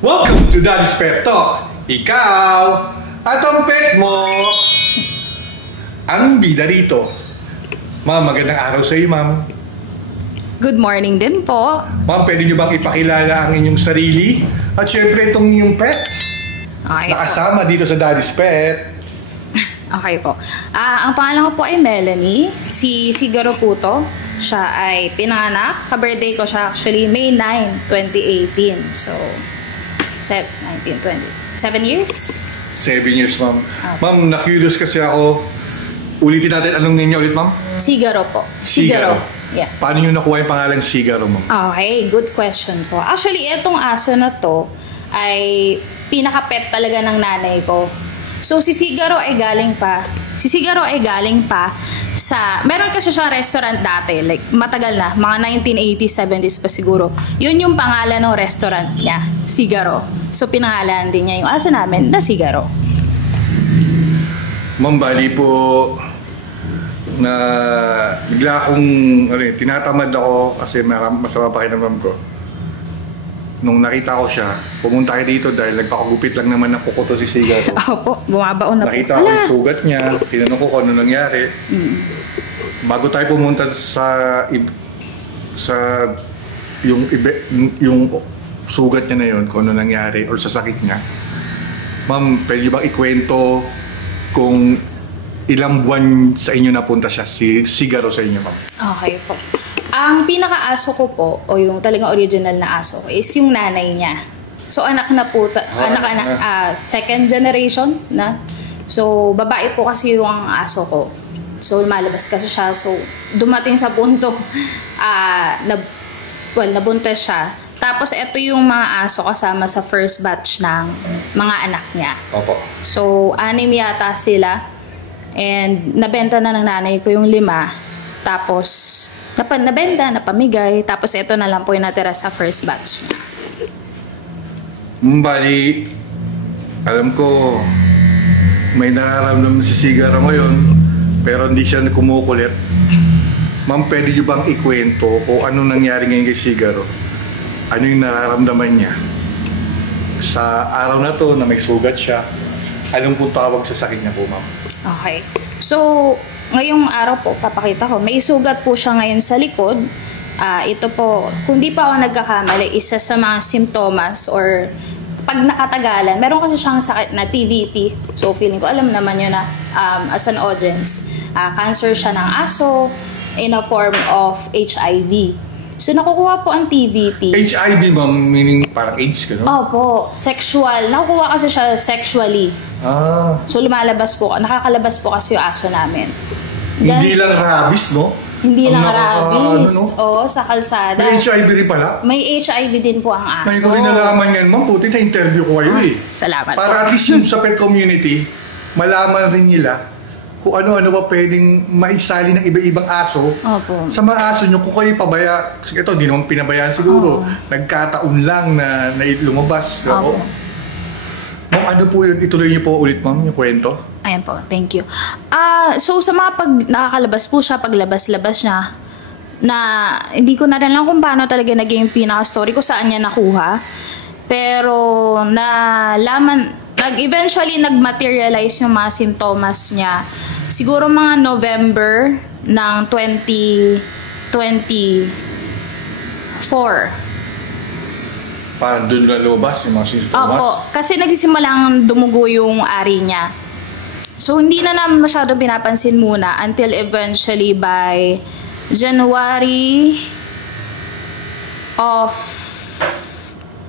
Welcome to Daddy's Pet Talk. Ikaw at ang pet mo ang bida rito. Ma'am, magandang araw sa iyo, ma'am. Good morning din po. Ma'am, pwede niyo bang ipakilala ang inyong sarili? At syempre itong inyong pet. Okay Nakasama dito sa Daddy's Pet. Okay po. Ang pangalan ko po ay Melanie. Si Sigaro po to. Siya ay pinanganak. Ka-birthday ko siya actually May 9, 2018. So, 7 years? 7 years, ma'am. Okay. Ma'am, na-curious kasi ako. Ulitin natin, anong ninyo ulit, ma'am? Sigaro po. Sigaro. Yeah. Paano nyo nakuha yung pangalan Sigaro, ma'am? Okay, good question po. Actually, itong aso na to ay pinaka-pet talaga ng nanay ko. So, si Sigaro ay galing pa sa, meron kasi siyang restaurant dati, like matagal na, mga 1980s, 70s pa siguro. Yun yung pangalan ng restaurant niya, Sigaro. So, pinangalan din niya yung aso namin na Sigaro. Ma'am, bali po na bigla akong tinatamad ako kasi masama pa kinamam ko. Nung nakita ko siya, pumunta kayo dito dahil nagpakagupit lang naman ng kuko to si Sigaro. Opo, bumabaon na po. Nakita ko yung sugat niya, tinanong ko kung ano nangyari. Bago tayo pumunta sa yung sugat niya na yun, kung ano nangyari or sa sakit niya. Ma'am, pwede bang ikwento kung ilang buwan sa inyo napunta siya, si Sigaro sa inyo, ma'am? Okay po. Ang pinaka-aso ko po, o yung talagang original na aso ko, is yung nanay niya. So, anak na po, second generation na. So, babae po kasi yung aso ko. So, lumalabas kasi siya. So, dumating sa punto, nabuntis siya. Tapos, ito yung mga aso kasama sa first batch ng mga anak niya. Opo. So, 6 yata sila. And, nabenta na ng nanay ko yung 5. Tapos, nabenta, napamigay. Tapos, ito na lang po yung natira sa first batch niya. Bali, alam ko, may nararamdaman si Sigaro ngayon, pero hindi siya kumukulit. Ma'am, pwede niyo bang ikwento kung anong nangyari ngayon kay Sigaro? Ano yung nararamdaman niya? Sa araw na to na may sugat siya, anong pong tawag sa sakit niya po, ma'am? Okay. So, ngayong araw po, papakita ko, may sugat po siya ngayon sa likod. Ito po, kung di pa ako nagkakamali, isa sa mga simptomas or pag nakatagalan, meron kasi siyang sakit na TVT. So, feeling ko, alam naman yun na as an audience, cancer siya ng aso in a form of HIV. So, nakukuha po ang TVT. HIV, ma'am, meaning parang AIDS ka, no? Opo, sexual. Nakukuha kasi siya sexually. So, lumalabas po, nakakalabas po kasi yung aso namin. Hindi lang rabies, no? Hindi lang rabies. Oo, sa kalsada. May HIV rin pala? May HIV din po ang aso. May ko rin nalaman yan, ma'am. Buti na-interview ko kayo eh. Salamat Para at least yung sa pet community, malaman rin nila kung ano-ano ba pwedeng maisali ng iba-ibang aso. Opo. Sa mga aso nyo, kung kayo pabaya, ito, hindi naman pinabayaan siguro. Nagkataon lang na lumabas. Opo. Ma'am, ano po yun? Ituloy niyo po ulit, ma'am, yung kwento. Ayan po, thank you. So sa mga pag nakakalabas po siya, paglabas-labas niya, na hindi ko na rin alam kung paano talaga naging pinaka-story ko saan niya nakuha. Pero eventually nag-materialize yung mga simptomas niya. Siguro mga November ng 2024. Parang doon na lumabas yung mga sintomas? Opo, kasi nagsisimulang dumugo yung ari niya. So, hindi na namin masyadong pinapansin muna until eventually by January of...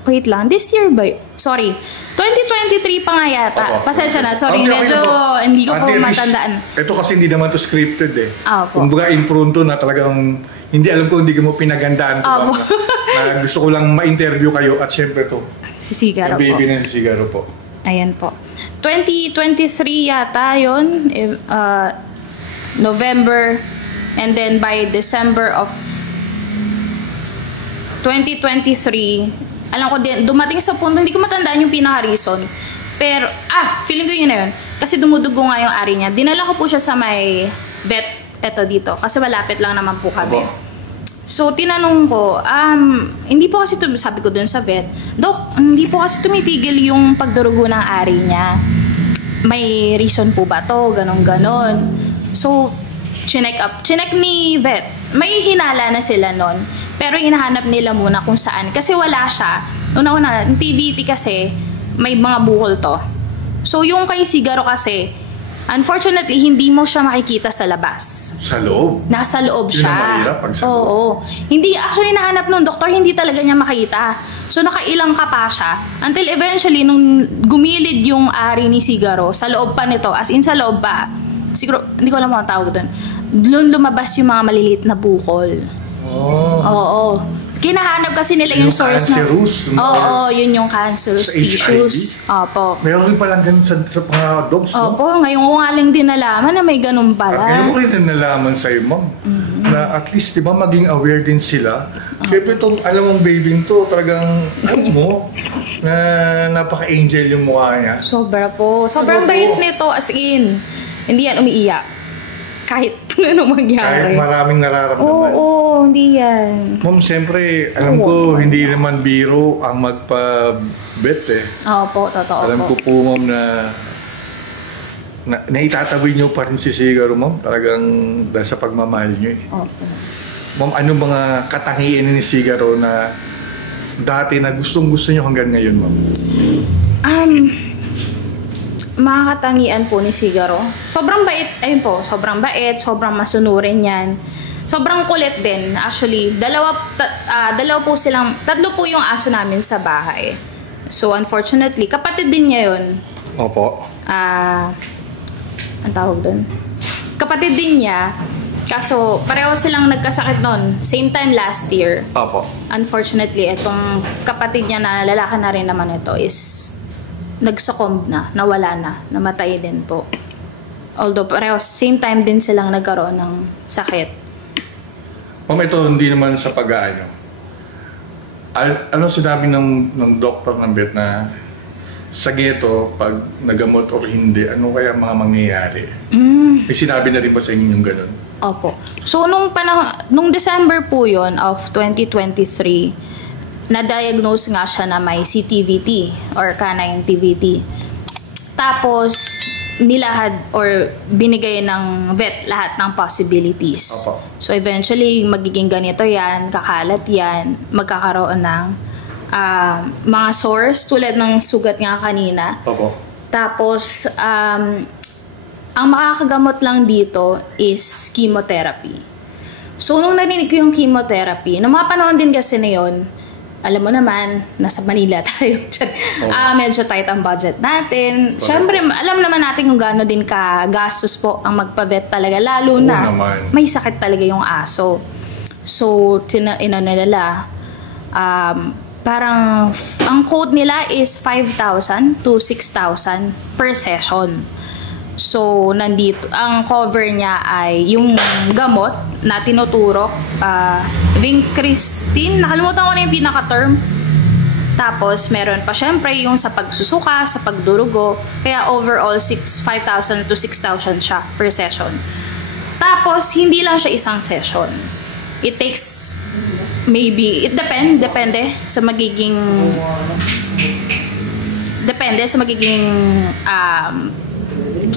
Wait lang, this year ba? Sorry, 2023 pa nga yata. Opo. Pasensya na, sorry, medyo hindi ko po matandaan. Ito kasi hindi naman to scripted eh. Opo. Kumbaga impromptu na talagang hindi alam ko, hindi mo pinagandaan to. Opo. Na gusto ko lang ma-interview kayo at syempre to. Si Sigaro po. Baby na si Sigaro po. Ayan po. 2023 yata yun. November. And then by December of 2023, alam ko din, dumating sa punto, hindi ko matandaan yung pinaka-reason. Pero, feeling ko yun na yun. Kasi dumudugo nga yung ari niya. Dinala ko po siya sa may vet, eto dito. Kasi malapit lang naman po kami. So, tinanong ko, hindi po kasi, sabi ko dun sa vet, Dok, hindi po kasi tumitigil yung pagdurugo ng ari niya. May reason po ba to? Ganon. So, chinek ni vet. May hinala na sila nun. Pero hinahanap nila muna kung saan. Kasi wala siya. Una-una, yung TVT kasi, may mga bukol to. So, yung kay Sigaro kasi, unfortunately, hindi mo siya makikita sa labas. Sa loob? Nasa loob Yun siya. ang mahirap pag sa loob. Oo. Hindi, actually, nahanap nung doktor, hindi talaga niya makita. So, nakailang ka pa siya. Until eventually, nung gumilid yung ari ni Sigaro, sa loob pa nito, as in sa loob pa, siguro, hindi ko alam ang tawag doon, lumabas yung mga maliliit na bukol. Oo. Kinahanap kasi nila yung source na... Oo, yun yung cancerous tissues. Opo. Meron rin palang ganun sa mga dogs, no? Opo, ngayon ko nga lang din nalaman na may ganun pala. Ngayon ko rin nalaman sa'yo, ma'am, na at least, di ba, maging aware din sila. Siyempre itong, alam mong baby to, talagang, alam mo, na napaka-angel yung mukha niya. Sobra po. Sobrang bait nito, as in. Hindi yan umiiyak. Kahit ano mangyari. Kahit maraming nararamdaman. Oo, hindi yan. Ma'am, siyempre, alam ko, hindi naman biro ang magpa-vet eh. Opo, totoo Alam ko po. po, ma'am, na naitataboy niyo pa rin si Sigaro, ma'am. Talagang dahil sa pagmamahal niyo eh. Opo. Ma'am, ano mga katangian ni Sigaro na dati na gustong-gusto niyo hanggang ngayon, ma'am? Mga katangian po ni Sigaro. Sobrang bait, ayun po, sobrang bait, sobrang masunurin yan. Sobrang kulit din. Actually, tatlo po yung aso namin sa bahay. So, unfortunately, kapatid din niya yun. Opo. Ang tawag doon? Kapatid din niya, kaso pareho silang nagkasakit noon. Same time last year. Opo. Unfortunately, itong kapatid niya na lalaki na rin naman ito is nagsuccumb na, nawala na, namatay din po. Although pareho, same time din silang nagkaroon ng sakit. Ma'am, ito hindi naman sa pag-aano. Ano sinabi ng doktor ng vet na sa ghetto, pag nagamot o hindi, ano kaya mga mangyayari? May sinabi na rin ba sa inyo yung ganun? Opo. So, nung December po yun of 2023, na-diagnose nga siya na may CTVT or canine TVT. Tapos, nilahad or binigay ng vet lahat ng possibilities. Opo. So, eventually, magiging ganito yan, kakalat yan, magkakaroon ng mga sores tulad ng sugat nga kanina. Opo. Tapos, ang makakagamot lang dito is chemotherapy. So, nung narinig ko yung chemotherapy, nung mga panahon din kasi na yun, alam mo naman, nasa Manila tayo. Medyo tight ang budget natin. Siyempre, alam naman natin kung gaano din ka-gastos po ang magpa-vet talaga. Lalo na, may sakit talaga yung aso. So, nila, parang, ang quote nila is 5,000 to 6,000 per session. So, nandito, ang cover niya ay yung gamot na tinuturok, Vincristin, nakalimutan ko na yung pinaka-term. Tapos, meron pa syempre yung sa pagsusuka, sa pagdurugo. Kaya overall, 5,000 to 6,000 siya per session. Tapos, hindi lang siya isang session. It takes, maybe, depende sa magiging,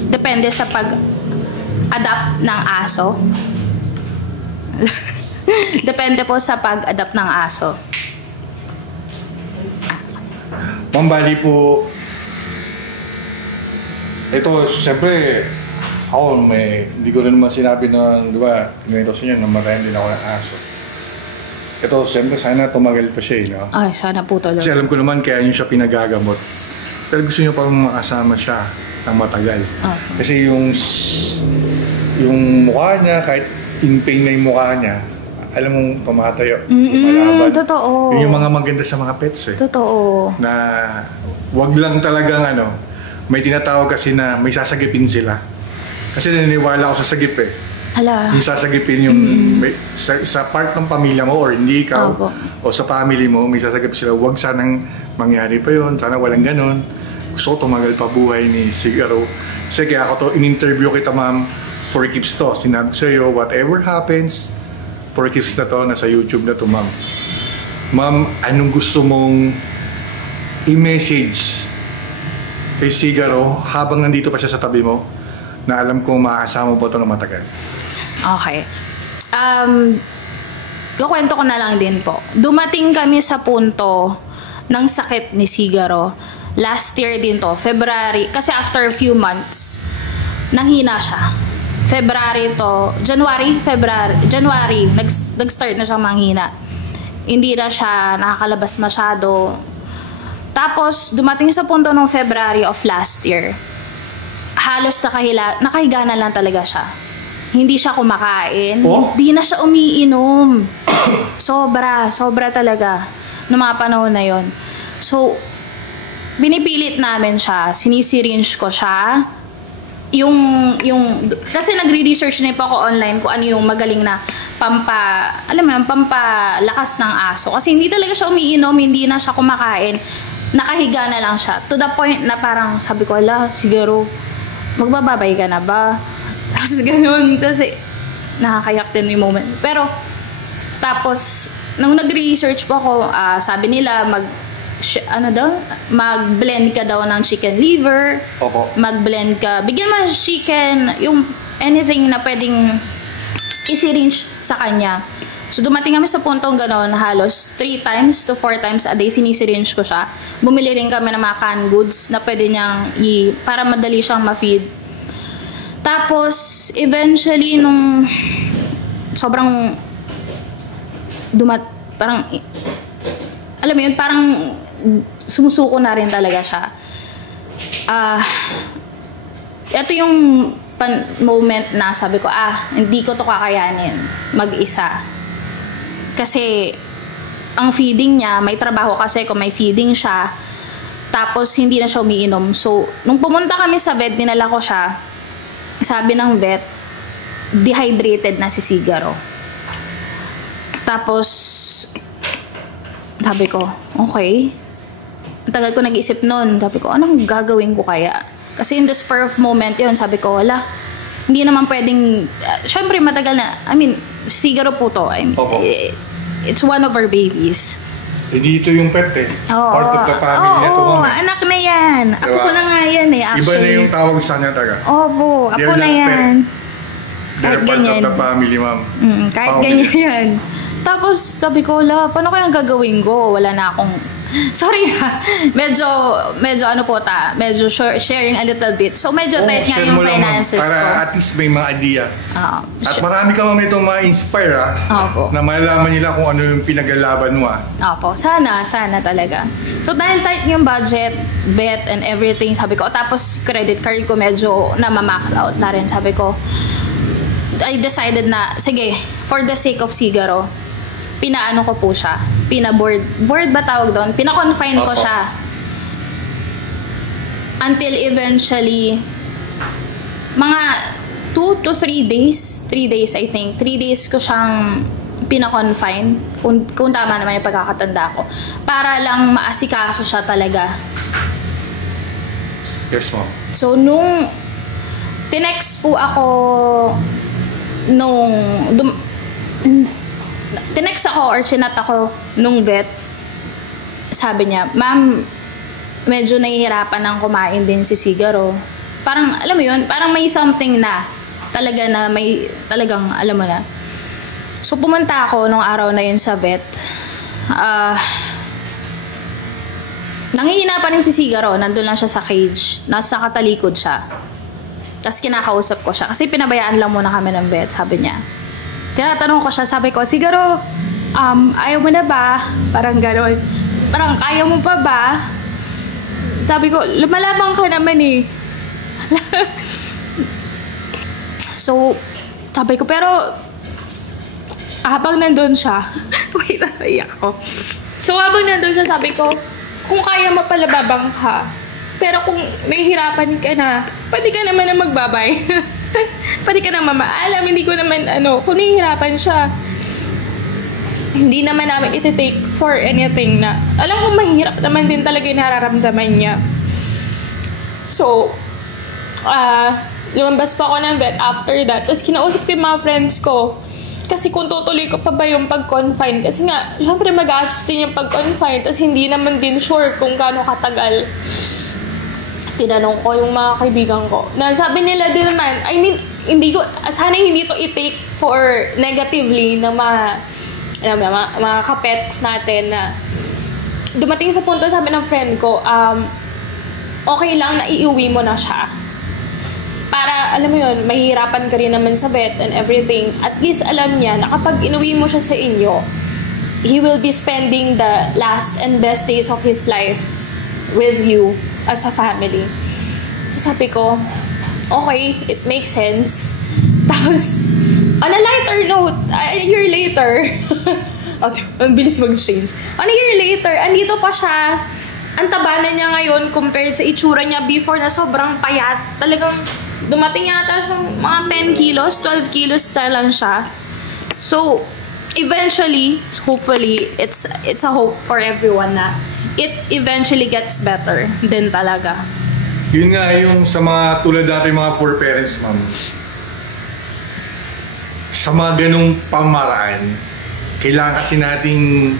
depende sa pag-adapt ng aso. Depende po sa pag-adapt ng aso. Ma'am, bali po, ito, siyempre, ako, hindi ko rin naman sinabi na, di ba, kinito sa inyo, namatayan din ako ng aso. Ito, siyempre, sana tumagal pa siya, no? Ay, sana po talaga. Kasi alam ko naman, kaya nyo siya pinagagamot. Pero gusto nyo pa makasama siya ng matagal. Kasi yung mukha niya, kahit in pain na yung mukha niya, alam mong tumatayo, lumalaban. Totoo. Yun yung mga maganda sa mga pets eh. Totoo. Na wag lang talagang may tinatawag kasi na may sasagipin sila. Kasi naniniwala ako sa sagip eh. Hala. Yung sasagipin yung sa part ng pamilya mo or hindi ikaw o sa family mo, may sasagipin sila. Wag sanang mangyari pa yun. Sana walang ganon. Gusto ko tumagal pa buhay ni Sigaro. Kasi kaya ako to, in-interview kita, ma'am, for keeps to. Sinabi ko sa'yo, whatever happens, 4Kids na to, nasa YouTube na to, ma'am. Ma'am, anong gusto mong i-message kay Sigaro habang nandito pa siya sa tabi mo na alam kong makakasama mo pa ito ng matagal? Okay. Kukwento ko na lang din po. Dumating kami sa punto ng sakit ni Sigaro. Last year din to, February. Kasi after a few months, nanghina siya. January, nag-start na siyang manghina. Hindi na siya nakakalabas masyado. Tapos, dumating sa punto ng February of last year, halos nakahiga na lang talaga siya. Hindi siya kumakain. Oh? Hindi na siya umiinom. Sobra talaga noong mga panahon na yon. So, binipilit namin siya. Sinisiringe ko siya. Kasi nagre-research na po ako online kung ano yung magaling na pampalakas ng aso. Kasi hindi talaga siya umiinom, hindi na siya kumakain. Nakahiga na lang siya. To the point na parang sabi ko, siguro, magbababay ka na ba? Tapos ganun, kasi nakakayak din yung moment. Pero, tapos, nung nag-research po ako, sabi nila, mag-blend ka daw ng chicken liver. Opo. Mag-blend ka. Bigyan mo ng chicken, yung anything na pwedeng isi-ringe sa kanya. So, dumating kami sa puntong gano'n, halos 3 times to 4 times a day, sinisiringe ko siya. Bumili rin kami ng mga canned goods na pwede niyang para madali siyang ma-feed. Tapos, eventually, nung sobrang parang, alam mo yun, parang sumusuko na rin talaga siya. Ito yung moment na sabi ko, hindi ko to kakayanin mag-isa. Kasi, ang feeding niya, may trabaho kasi kung may feeding siya, tapos hindi na siya umiinom. So, nung pumunta kami sa vet, dinala ko siya, sabi ng vet, dehydrated na si Sigaro. Tapos, sabi ko, okay. Ang tagal ko nag-isip nun. Sabi ko, anong gagawin ko kaya? Kasi in the spur of moment yun, sabi ko, hindi naman pwedeng, syempre matagal na, Sigaro po to. It's one of our babies. Dito yung pet part of the family nito, ma'am. Anak na yan. Ako Diba? ko na nga yan actually. Iba na yung tawag sa kanya taga. Opo, ako They're na not yan. They're part ganyan. of the family, ma'am. Kahit Family. ganyan yan. Tapos sabi ko, paano kayang gagawin ko? Wala na akong, sorry medyo medyo sharing a little bit. So medyo tight nga share yung mo lang, ma'am, finances ko. para at least may mga idea. At Sure. marami ka, ma'am, itong ma-inspire, Opo. na malaman nila kung ano yung pinaglalaban mo, Opo, sana talaga. So dahil tight yung budget, vet and everything, sabi ko, tapos credit card ko medyo na-max out na rin, sabi ko, I decided na, sige, for the sake of Sigaro, pinaano ko po siya. Board ba tawag doon? Pina-confine ko Opo. siya. Until eventually, mga 2 to 3 days. 3 days, I think. 3 days ko siyang pina-confine. Kung tama naman yung pagkakatanda ko. Para lang maasikaso siya talaga. Yes, ma'am. So, nung tinext po ako tinext ako or chinat ako nung vet, sabi niya, ma'am, medyo nahihirapan ng kumain din si Sigaro. Parang, alam mo yun, parang may something na talaga na may, talagang, alam mo na. So, pumunta ako nung araw na yun sa vet. Nangihina pa rin si Sigaro, nandun lang siya sa cage, nasa katalikod siya. Tapos kinakausap ko siya, kasi pinabayaan lang muna kami ng vet, sabi niya. Tinatanong ko siya, sabi ko, Sigaro, ayaw mo na ba? Parang gano'n. Parang, kaya mo pa ba? Sabi ko, lumalabang ka naman eh. So, sabi ko, pero, habang nandun siya, wait, naiyak ako. So, habang nandun siya, sabi ko, kung kaya mo palababang ka, pero kung nahihirapan ka na, pwede ka naman na magbabay. Pwede ka na mamaalam, hindi ko naman, kung nahihirapan siya, hindi naman namin iti-take for anything na, alam ko mahirap naman din talaga yung nararamdaman niya. So, lumabas pa ako ng vet after that. Tapos kinausap ko yung mga friends ko. kasi kung tutuloy ko pa ba yung pag-confine, kasi nga, syempre mag-assist din yung pag-confine, tapos hindi naman din sure kung gaano katagal. Tinanong ko yung mga kaibigan ko. Na sabi nila din naman, I mean, sana hindi to i-take for negatively ng mga kapets natin na dumating sa punto, sabi ng friend ko, okay lang na iuwi mo na siya. Para, alam mo yun, mahihirapan ka rin naman sa vet and everything. At least alam niya na kapag inuwi mo siya sa inyo, he will be spending the last and best days of his life with you as a family. So sabi ko, okay, it makes sense. Tapos, on a lighter note, a year later, ang bilis mag-change. On a year later, andito pa siya. Ang taba na niya ngayon compared sa itsura niya before na sobrang payat. Talagang dumating yata siya mga 10 kilos, 12 kilos na lang siya. So, eventually, hopefully, it's a hope for everyone na it eventually gets better din talaga. Yun nga yung sa mga tulad natin mga poor parents, ma'am. Sa mga ganung pamaraan, kailangan kasi nating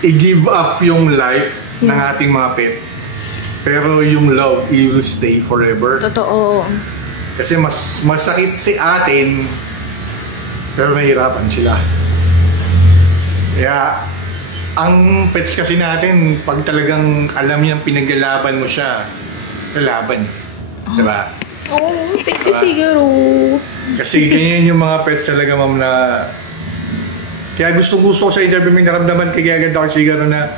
i-give up yung life ng ating mga pet. Pero yung love, it will stay forever. Totoo. Kasi mas masakit si atin, pero mahirapan sila. Kaya, ang pets kasi natin, pag talagang alam niyang pinaglalaban mo siya, lalaban. Diba? Oh, thank you, siguro. Kasi ganyan yung mga pets talaga, ma'am, na kaya gusto-gusto ko sa interview, may naramdaman kaya agad ako siguro na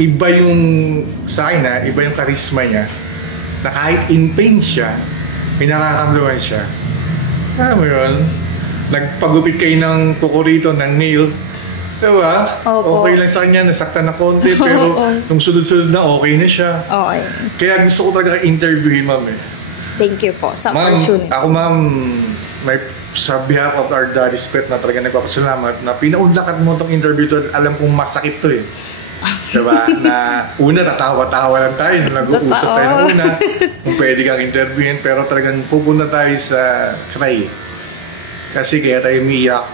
iba yung sa akin, iba yung charisma niya, na kahit in pain siya, may nararamdaman siya. Alam mo yun? Nagpagupit kayo ng kukurito, ng nail, diba? Opo. Okay lang sa kanya, nasaktan na konti, pero nung sunod-sunod na okay na siya. Okay. Kaya gusto ko talaga interviewin, ma'am. Thank you po sa Ma'am, opportunity. ako, ma'am, may sa behalf of our Daddy's Pet na talaga nagpapasalamat na pinaunlakat mo itong interview to. Alam kong masakit to eh. Diba? Na una, tatawa-tawa lang tayo. Nag-uusap tayo ng una. Kung pwede kang interviewin. Pero talagang pupunta tayo sa cry. Kasi kaya tayo umiyak.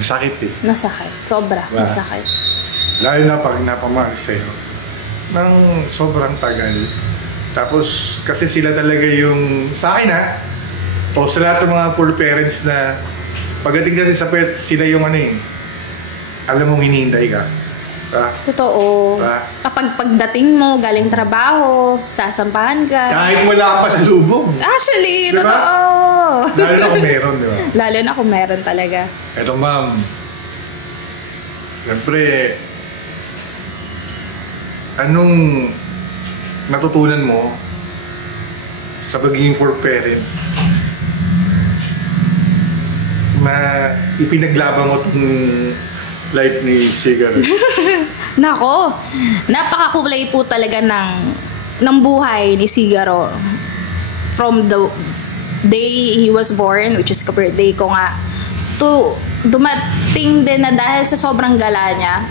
Masakit eh. Nasakit. Sobra. Diba? Nasakit. Lalo na pag napamahal sa'yo. Nang sobrang tagal. Tapos, kasi sila talaga yung, sa akin o sa lahat ng mga poor parents na pagdating kasi sa pet, sila yung alam mong hinihintay ka. Totoo. Kapag pagdating mo, galing trabaho, sasampahan ka. Kahit wala ka pa sa lubong. Actually, diba? totoo. Lalo na kung meron, di ba? Lalo na kung meron talaga. Eto, ma'am. Siyempre, anong natutunan mo sa pagiging poor parent na ipinaglaban mo itong life ni Sigar? Nako, napakakulay po talaga ng buhay ni Sigaro. From the day he was born, which is ka-birthday ko nga, to dumating din na dahil sa sobrang gala niya,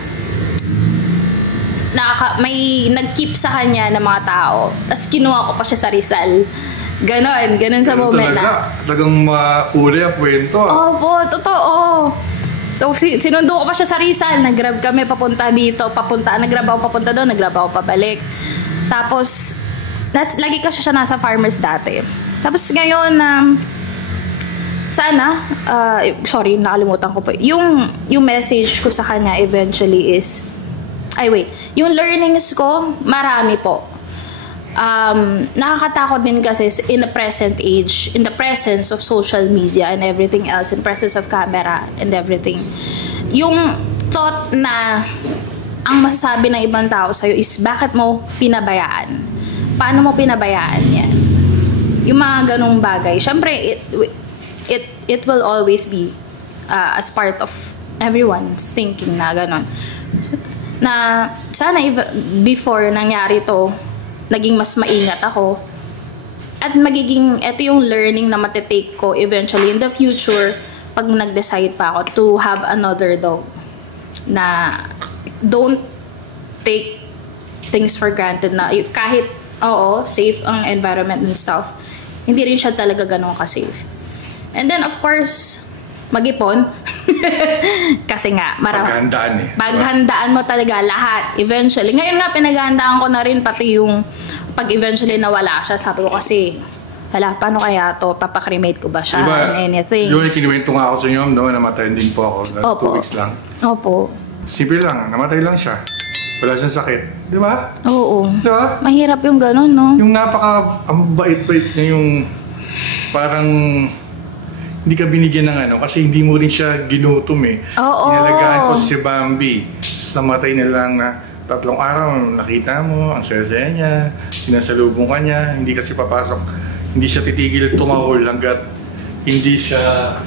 may nag-keep sa kanya ng mga tao. Tapos kinuha ko pa siya sa Rizal. Ganon sa moment na. Talagang mauli ang kwento. Opo, totoo. So, sinundo ko pa siya sa Rizal. Nag-grab kami papunta dito. Nag-grab ako papunta doon. Nag-grab ako pabalik. Tapos, lagi kasi siya nasa farmers dati. Tapos ngayon, sorry, nakalimutan ko po. Yung message ko sa kanya eventually is, yung learnings ko, marami po. Nakakatakot din kasi in the present age, in the presence of social media and everything else, in presence of camera and everything, yung thought na ang masasabi ng ibang tao sa'yo is bakit mo pinabayaan? Paano mo pinabayaan yan? Yung mga ganong bagay. Syempre, it will always be as part of everyone's thinking na ganon. Na sana before nangyari to, naging mas maingat ako. At ito yung learning na matitake ko eventually in the future pag nag-decide pa ako to have another dog. Na don't take things for granted na kahit safe ang environment and stuff, hindi rin siya talaga ganun ka-safe. And then, of course, mag-ipon. Kasi nga, Paghandaan eh. paghandaan mo talaga lahat. Eventually. Ngayon nga, pinaghandaan ko na rin pati yung pag eventually nawala siya. Sabi ko kasi, hala, paano kaya to? Papakremate ko ba siya? Diba, And anything. yung kinuwento nga ako sa inyo, naman namatay din po ako. Last Opo. 2 weeks lang. Opo. Simple lang, namatay lang siya. Wala siyang sakit. Di ba? Oo. Di ba? Mahirap yung ganun, no? Yung ang bait-bait niya yung parang hindi ka binigyan ng ano kasi hindi mo rin siya ginutom eh. Oo. Inalagaan ko si Bambi. Namatay na lang na 3 araw, nakita mo, ang saya-saya niya, sinasalubong ka niya, hindi kasi papasok, hindi siya titigil tumawol hanggat hindi siya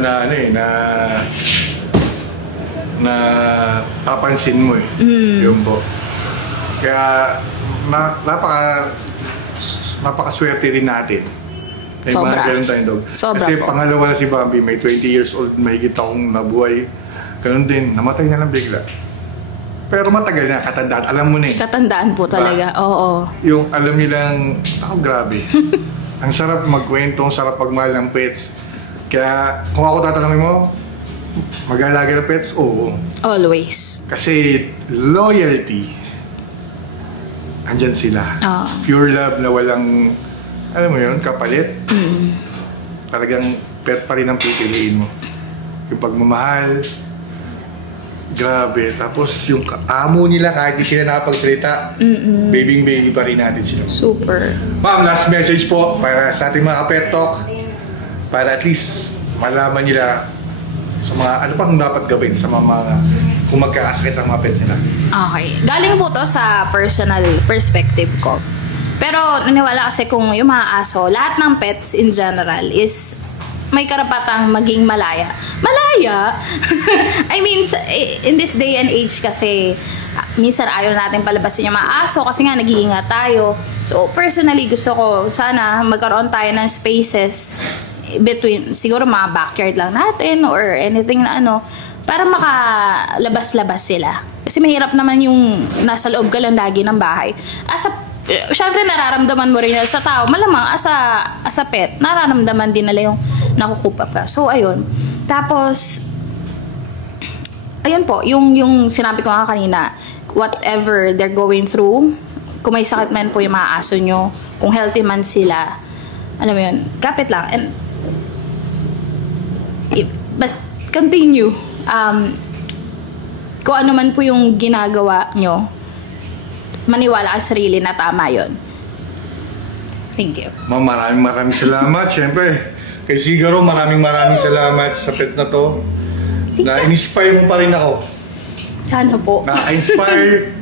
na ano eh, na papansin mo eh. Yung po. Kaya napakaswerte rin natin. May Sobra. mga ganun tayong dog. Sobra Kasi po. pangalawa na si Bambi, may 20 years old, mahigit akong nabuhay. Ganun din, namatay na lang bigla. Pero matagal na, katandaan. Alam mo na eh. Katandaan po talaga. Oo. Yung alam nilang, grabe. Ang sarap magkwento, ang sarap magmahal ng pets. Kaya kung ako tatanungin mo, mag-alaga ng pets? Oo. Always. Kasi loyalty, andyan sila. Oo. Pure love na walang, alam mo yun, kapalit. Talagang pet pa rin ang pipiliin mo. Yung pagmamahal, grabe. Tapos yung amo nila, kahit di sila nakapagsalita, baby pa rin natin sila. Super. Ma'am, last message po para sa ating mga pet talk. Para at least malaman nila sa mga ano pang dapat gawin sa mga kung magkakasakit ang mga pets nila. Okay. Galing po to sa personal perspective ko. Pero naniwala kasi kung yung mga aso, lahat ng pets in general is may karapatang maging malaya. Malaya? I mean, in this day and age kasi, minsan ayaw natin palabasin yung mga aso kasi nga nag-iingat tayo. So, personally, gusto ko sana magkaroon tayo ng spaces between, siguro mga backyard lang natin or anything na ano, para makalabas-labas sila. Kasi mahirap naman yung nasa loob ka lang lagi ng bahay. Syempre nararamdaman mo rin yun sa tao. Malamang as a pet, nararamdaman din nila yung nakukupap ka. So, ayun. Tapos, ayun po, yung sinabi ko nga kanina, whatever they're going through, kung may sakit man po yung mga aso nyo, kung healthy man sila, alam mo yun, kapit lang. And, basta continue. Kung ano man po yung ginagawa nyo, maniwala ka sa sarili na tama yun. Thank you. Ma'am, maraming salamat. Siyempre, kay Sigaro, maraming salamat sa pet na to. Na-inspire mo pa rin ako. Sana po. Na-inspire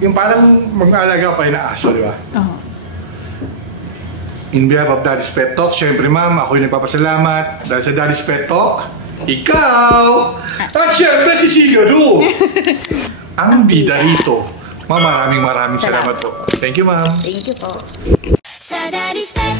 yung parang mag-aalaga pa rin na aso, di ba? Oo. In behalf of Daddy's Pet Talk, syempre ma'am, ako'y nagpapasalamat dahil sa Daddy's Pet Talk, ikaw! At syempre si Sigaro! Ang bida rito. Ma'am, maraming salamat po. Thank you, ma'am. Thank you po. Sa Daddy's Pet